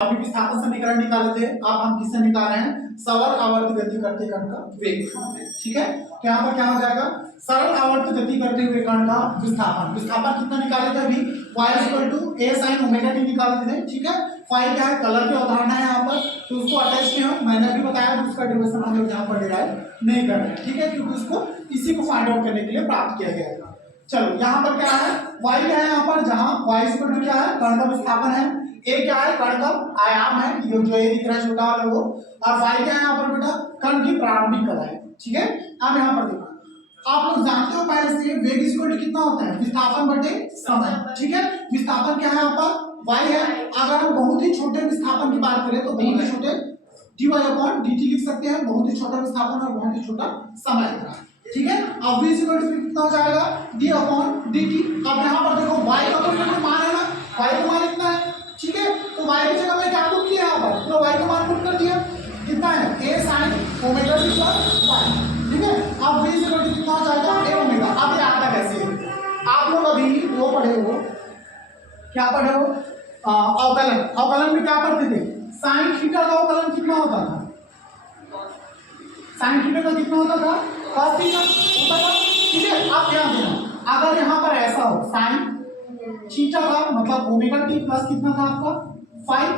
अभी विस्थापन समीकरण निकाले थे, अब हम किससे निकाल रहे हैं? सरल आवर्त गति करते कण का वेग। ठीक है, तो यहाँ पर क्या हो जाएगा? सरल आवर्त गति करते हुए कण का विस्थापन। विस्थापन कितना निकाले थे अभी? y = a sin omega t निकाले थे। ठीक है, फाई क्या है? कलर की अवधारणा है यहाँ पर, तो उसको अटैच किया। मैंने भी बताया कि उसका डेरिवेशन हम लोग यहाँ पर डिराइव नहीं कर रहे हैं। ठीक है, क्योंकि उसको इसी को फाइंड आउट करने के लिए प्राप्त किया गया था। चलो यहाँ पर क्या है? y क्या है यहाँ पर? जहाँ y = क्या है? कण का विस्थापन है। a क्या है? कण का आयाम है, ये जो a दिख रहा है छोटा वाला वो। और y क्या है यहाँ पर बेटा? कण की प्रारंभिक कला है। ठीक है, अब यहाँ पर देखो, आप लोग जानते हो पहले से वेग इक्वल टू कितना होता है? विस्थापन बटे समय। ठीक है, विस्थापन क्या है यहाँ पर? y है। अगर हम बहुत ही छोटे विस्थापन की बात करें तो बहुत ही छोटे dy/dt लिख सकते हैं, बहुत ही छोटा विस्थापन और बहुत ही छोटा समय। ठीक है, अब v इक्वल टू कितना हो जाएगा? d/dt। अब यहाँ पर देखो y का तो मान है ना, y का मान इतना है। ठीक है, तो y की जगह मैं क्या पुट किया यहाँ पर? तो y का मान पुट कर दिया, कितना है? a sin omega t plus y। ठीक है, अब v इक्वल टू कितना हो जाएगा? a omega. अब ये आता कैसे है? आप लोग अभी वो पढ़े हो, क्या पढ़े हो? अवकलन। अवकलन में क्या पढ़ते थे? sin थीटा का अवकलन कितना होता था? sin थीटा का कितना होता था? cos थीटा होता था। ठीक है, आप ध्यान देना, अगर यहाँ पर ऐसा हो sin थीटा का मतलब ओमेगा टी प्लस कितना था आपका? 5,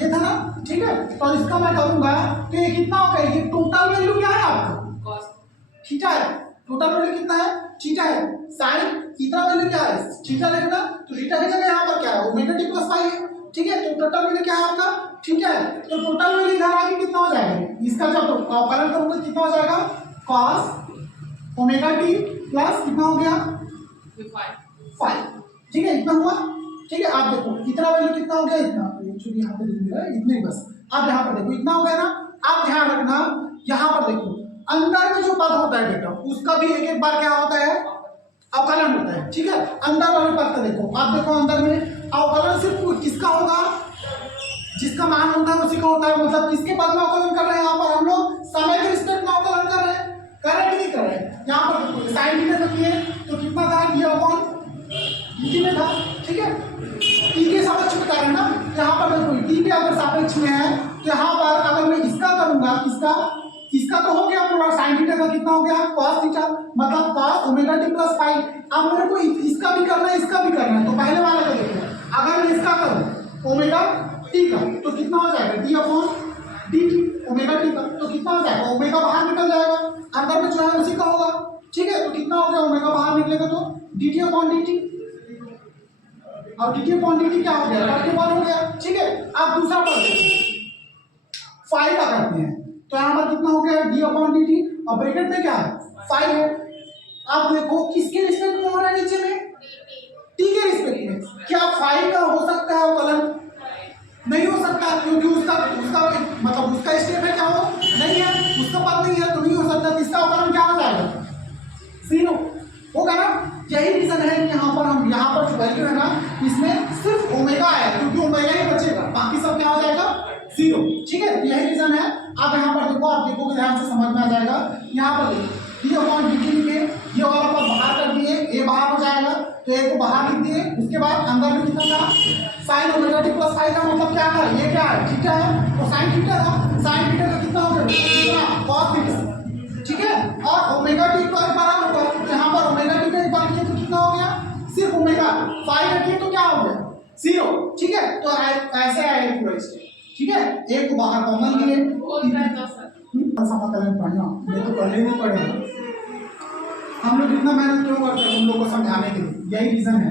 ये था ना। ठीक है, तो इसका मैं करूंगा तो ये कितना होगा? ये टोटल वैल्यू क्या है आपका? थीटा है। टोटल वैल्यू कितना है? थीटा है। sin इतना वैल्यू क्या है? थीटा लिखना, तो थीटा की जगह यहाँ पर क्या है? ओमेगा टी प्लस 5 है। ठीक है, तो टोटल वैल्यू क्या है आपका? थीटा है। तो टोटल वैल्यू इधर आके कितना हो जाएगा? इसका जब अवकलन करूंगा कितना हो जाएगा? cos ओमेगा टी प्लस कितना हो गया? 5। ठीक है, इतना हुआ। ठीक है, आप देखो इतना वैल्यू कितना हो गया? इतना एक्चुअली यहाँ पे लिख दिया है, इतने ही बस। अब यहाँ पर देखो इतना हो गया ना। आप ध्यान रखना, यहाँ पर देखो अंदर में जो पद होता है बेटा, उसका भी एक एक बार क्या होता है? अवकलन होता है। ठीक है, अंदर वाले पद का देखो, आप देखो अंदर में अवकलन सिर्फ किसका होगा? जिसका मान होता है उसी का होता है। मतलब किसके पद में अवकलन कर रहे हैं? यहाँ पर हम लोग समय के रिस्पेक्ट में अवकलन कर रहे हैं, करेंट नहीं कर रहे हैं। यहाँ पर देखो साइन थीटा रखिए तो कितना था? d/dt में था। ठीक है, t के सापेक्ष में कर रहे हैं ना। यहाँ पर देखो t के अगर सापेक्ष में है तो यहाँ पर अगर मैं इसका करूंगा, इसका तो हो गया पूरा। साइन थीटा का कितना हो गया? cos थीटा, मतलब cos ओमेगा टी प्लस 5। अब मेरे को इसका भी करना है, इसका भी करना है, तो पहले वाले का देखो, अगर मैं इसका करूं ओमेगा टी का तो कितना हो जाएगा? d/dt ओमेगा टी का, तो कितना हो जाएगा? ओमेगा बाहर निकल जाएगा, अंदर में जो है उसी का होगा। ठीक है, तो कितना हो गया? ओमेगा बाहर निकलेगा तो dt/dt, और dt/dt क्या हो गया? dt हो गया। ठीक है, अब दूसरा पद देखो 5 का करते हैं, तो यहाँ पर कितना हो गया? d/dt, और ब्रैकेट में क्या है? 5 है। अब देखो किसके रिस्पेक्ट में हो रहा है? नीचे में t के रिस्पेक्ट में। क्या 5 का हो सकता है अवकलन? नहीं हो सकता, क्योंकि उसका मतलब उसका स्टेप है क्या? हो नहीं है, उसका पद नहीं है, तो नहीं हो सकता। इसका अवकलन क्या हो जाएगा? 0 होगा ना। यही रीजन है कि यहाँ पर हम यहाँ पर जो वैल्यू है ना, इसमें सिर्फ ओमेगा आया, क्योंकि ओमेगा ही बचेगा, बाकी सब क्या हो जाएगा? 0। ठीक है, यही रीजन है। अब यहाँ पर देखो, आप देखोगे ध्यान से समझ में आ जाएगा। यहाँ पर देखो d/dt लिखे, ये वाला पद बाहर कर दिए, a बाहर हो जाएगा, तो a को बाहर लिख दिए। उसके बाद अंदर में कितना था? sin ओमेगा टी प्लस 5 का मतलब क्या था? ये क्या है? थीटा है, तो sin थीटा था। sin थीटा का कितना हो गया? कितना? cos theta. ठीक है, और ओमेगा टी को एक बार होगा, तो यहाँ पर ओमेगा टी का एक बार किया तो कितना हो गया? सिर्फ ओमेगा। 5 रखिए तो क्या हो गया? 0। ठीक है, तो ऐसे आएगा पूरा स्टेप। ठीक है, एक को बाहर कॉमन लिए समाकलन पढ़ना, ये तो पहले नहीं पढ़े। हम लोग इतना मेहनत क्यों करते हैं? तुम लोग को समझाने के लिए, यही रीजन है।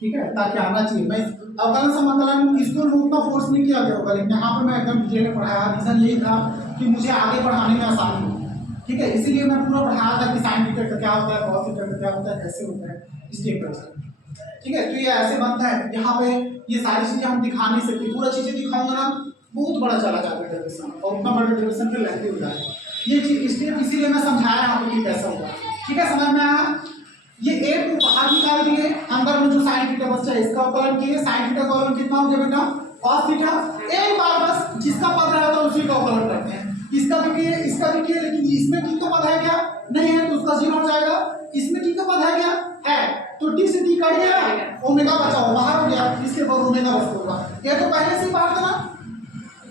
ठीक है, ताकि आना चाहिए। मैं अवकलन समाकलन स्कूल में उतना फोर्स नहीं किया गया होगा, लेकिन यहाँ पर मैं एकदम डिटेल में पढ़ाया। रीजन यही था कि मुझे आगे पढ़ाने में आसानी हो। ठीक है, इसीलिए मैं पूरा पढ़ाया था कि साइन थीटा का क्या होता है, cos थीटा का क्या होता है, कैसे होता है, स्टेप बाय स्टेप। ठीक है, तो ये ऐसे बनता है। यहाँ पे ये सारी चीजें हम दिखा नहीं सकते, पूरा चीजें दिखाऊंगा ना बहुत बड़ा चला जाता है डेरिवेशन, और उतना बड़ा डेरिवेशन पे लेंथी हो जाएगा। ये स्टेप इसीलिए मैं समझाया आपको कि कैसा होगा। ठीक है, समझ में आया? ये a को बाहर निकाल दिए, अंदर में जो साइन थीटा बचा है इसका अवकलन किए। साइन थीटा का अवकलन कितना हो गया बेटा? cos theta. एक बार बस जिसका पद रहा था उसी का अवकलन करते हैं। इसका भी किए, इसका भी किए, लेकिन इसमें t का पद है क्या? नहीं है, तो उसका 0 हो जाएगा। इसमें t का पद है क्या? है, तो टी से टी कट गया, ओमेगा बचा हो बाहर हो गया, इसके बाद ओमेगा बच होगा। ये तो पहले से ही बात था ना,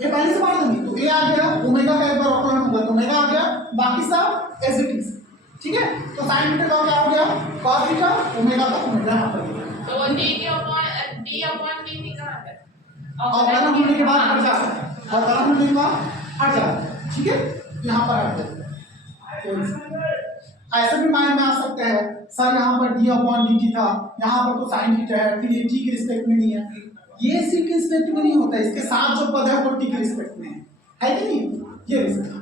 ये पहले से बात होगी, तो ए आ गया, ओमेगा का एक बार ऑपरेशन होगा तो ओमेगा आ गया, बाकी सब एज इट इज। ठीक है, तो साइन थीटा का क्या हो गया, cos थीटा, ओमेगा का ओमेगा यहां पर गया। तो वो d अपॉन dt कहां है? और कलम होने के बाद हट जाता है, और कलम होने के बाद हट जाता है। ठीक है, यहां पर हट जाता है। ऐसे भी माइंड में आ सकते हैं सर यहाँ पर d अपॉन dt था, यहाँ पर तो साइन थीटा है, फिर ये t के रिस्पेक्ट में नहीं है, ये c के रिस्पेक्ट में नहीं होता, इसके साथ जो पद है वो t के रिस्पेक्ट में है कि नहीं, ये रिस्पेक्ट।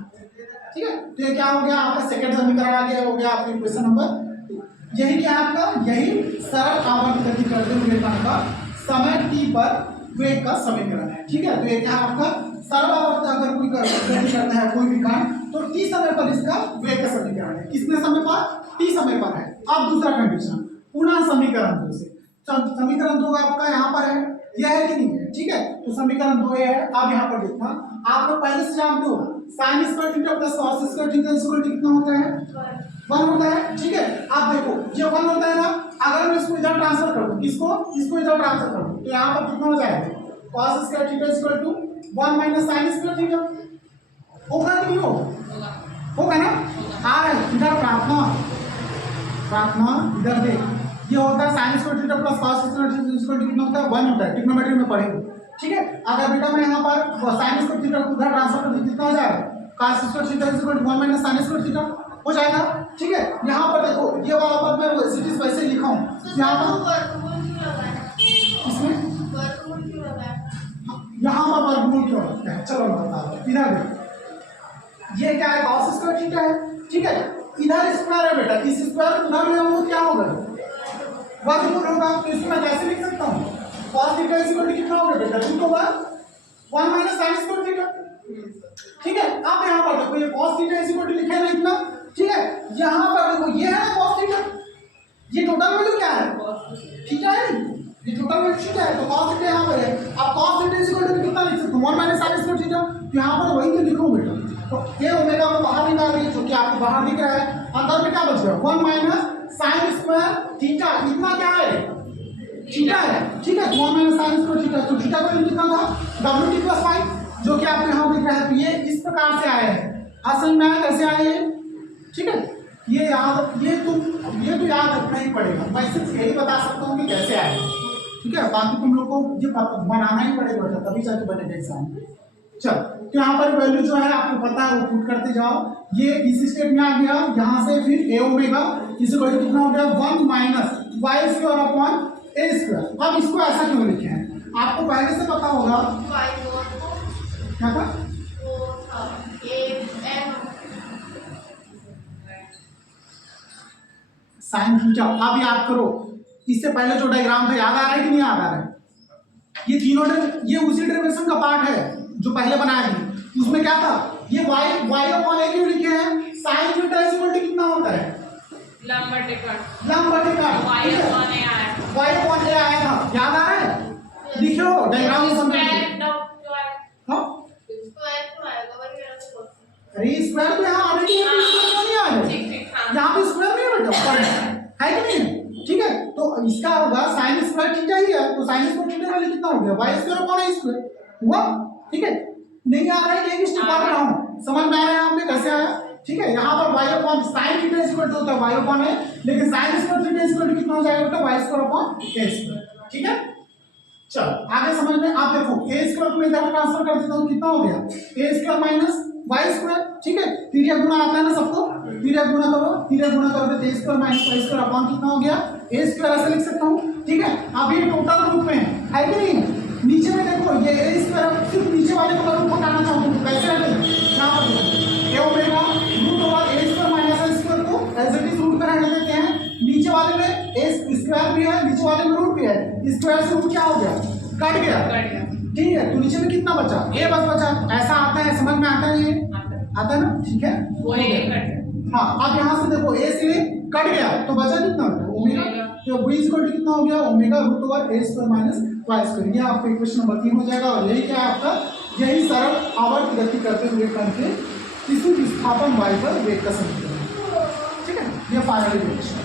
ठीक है, तो ये क्या हो गया आपका सेकंड समीकरण आ गया, हो गया आपका इक्वेशन नंबर 2। यही क्या है आपका, यही सरल आवर्त गति करते हुए का समय t पर वेग का समीकरण है। ठीक है, तो ये क्या है आपका सरल आवर्त अगर कोई गति करता है कोई भी कण तो t समय पर इसका वेग का समीकरण है। कितने समय पर, t समय पर है। अब दूसरा कंडीशन पुनः समीकरण 2 से, समीकरण 2 आपका यहाँ पर है, यह है कि नहीं है। ठीक है, तो समीकरण 2 है। अब यहाँ पर देखना, आप लोग पहले से जानते हो sine square theta plus cos square theta equal to कितना होता है, 1 होता है। ठीक है, आप देखो ये 1 होता है ना, अगर मैं इसको इधर ट्रांसफर कर दूं, किसको, इसको इधर ट्रांसफर कर दूं, तो यहाँ पर कितना हो जाएगा, cos square theta equal to 1 minus sine square theta. होगा कि नहीं होगा ना। हाँ इधर प्रार्थना इधर देख, ये होता है sine square theta plus cos square theta equal to कितना होता है, 1 होता है, ट्रिग्नोमेट्री में पढ़ेंगे। ठीक है, अगर बेटा मैं यहाँ पर साइन स्क्वायर थीटा उधर ट्रांसफर कर दूं कितना हो जाएगा, cos square theta equal to 1 minus sine square theta हो जाएगा। ठीक है, यहाँ पर देखो ये वाला पद मैं वैसे वैसे लिखा हूँ, यहाँ पर इसमें यहाँ पर वर्गमूल क्यों लगता है, चलो मैं बता रहा हूँ। इधर देखो ये क्या है, cos स्क्वायर थीटा है। ठीक है, इधर स्क्वायर है बेटा, इस स्क्वायर उधर में वो क्या होगा, वर्गमूल होगा। तो इसमें कैसे लिख सकता हूँ, cos थीटा इक्वल टू कितना होगा बेटा, root over 1 minus sin square theta. ठीक है, अब यहाँ पर देखो ये cos थीटा इक्वल टू लिखा है ना इतना। ठीक है, यहाँ पर देखो ये है cos थीटा, ये टोटल वैल्यू क्या है, थीटा है, ये टोटल वैल्यू थीटा है, तो cos थीटा यहाँ पर है। अब cos थीटा इक्वल टू कितना लिख सकते हो, 1 माइनस sin स्क्वायर थीटा, तो यहाँ पर वही तो लिखो बेटा। तो ये ओमेगा को बाहर निकाल दिए, जो कि आपको बाहर दिख रहा है, अंदर में क्या बच गया, 1 माइनस sin स्क्वायर थीटा, इतना क्या है, थीटा है। ठीक है, 1 माइनस sin स्क्वायर थीटा, तो थीटा का वैल्यू कितना था, wt प्लस 5, जो कि आपको यहाँ दिख रहा है। तो ये इस प्रकार से आए हैं, असल में कैसे आए हैं। ठीक है, ये तो याद रखना ही पड़ेगा, मैं सिर्फ यही बता सकता हूँ कि कैसे आए। ठीक है, बाकी तुम लोग को ये बनाना ही पड़ेगा तभी जाके बनेगा एग्जाम। चल, तो यहाँ पर वैल्यू जो है आपको पता है वो पुट करते जाओ। ये इस स्टेप में आ गया, यहाँ से फिर ए ओमेगा इस वैल्यू कितना हो गया, 1 माइनस वाई स्क्वायर अपॉन ए स्क्वायर। अब इसको ऐसा क्यों लिखे हैं, आपको पहले से पता होगा क्या था, साइन थीटा। अब याद करो, इससे पहले जो डायग्राम था याद आ रहा है कि नहीं याद आ रहा है, ये तीनों ये उसी डेरिवेशन का पार्ट है जो पहले बनाया थी। उसमें क्या था, ये y अपॉन a क्यों लिखे हैं, sin थीटा इक्वल टू कितना होता है, लंब बटे कट y अपॉन a आया था, याद आ रहा है, लिखो डायग्राम में समझिए। हां अरे स्क्वायर तो यहाँ ऑलरेडी है, स्क्वायर नहीं आ रहा है, यहाँ पे स्क्वायर नहीं है बेटा, है कि नहीं। ठीक है, तो इसका होगा sin स्क्वायर थीटा ही है, तो sin स्क्वायर थीटा वाली कितना हो गया, y square upon a square हुआ। ठीक है, नहीं आ रहा है, एक स्टेप और रहा हूं, समझ में आ रहा है आपने कैसे आया। ठीक है, यहाँ पर y upon sin theta equal to होता है y अपॉन a, लेकिन sin square theta equal to कितना हो जाएगा बेटा, y square upon a square. ठीक है, चलो आगे समझ में। आप देखो a स्क्वायर को इधर ट्रांसफर कर देता हूं, कितना हो गया, a square minus y square. ठीक है, तिर्यक गुणा आता है ना सबको, तिर्यक गुणा करो, तिर्यक गुणा करोगे तो a square minus y square upon कितना हो गया, a स्क्वायर ऐसे लिख सकता हूं। ठीक है, अब ये टोटल रूप में है कि नहीं, नीचे में देखो ये a स्क्वायर, सिर्फ नीचे वाले को रूप हटाना चाहता हूं, कैसे हटेगा, यहां पर a omega root over a square minus a square को एज इट इज रूट पर रहने देते हैं। नीचे वाले में a स्क्वायर भी है, नीचे वाले में रूट भी है, स्क्वायर से रूट क्या हो गया, कट गया। ठीक है, तो नीचे में कितना बचा, a बस बचा। ऐसा आता है, समझ में आता है, ये आता है ना। ठीक है, हाँ, अब यहाँ से देखो a से कट गया तो बचा कितना, ओमेगा, तो v इक्वल टू कितना हो गया, omega root over a square minus y square. ये आपका इक्वेशन नंबर 3 हो जाएगा। और यही क्या है आपका, यही सरल आवर्त गति करते हुए कण के किसी विस्थापन y पर वेग का समीकरण। ठीक है, ये फाइनल इक्वेशन।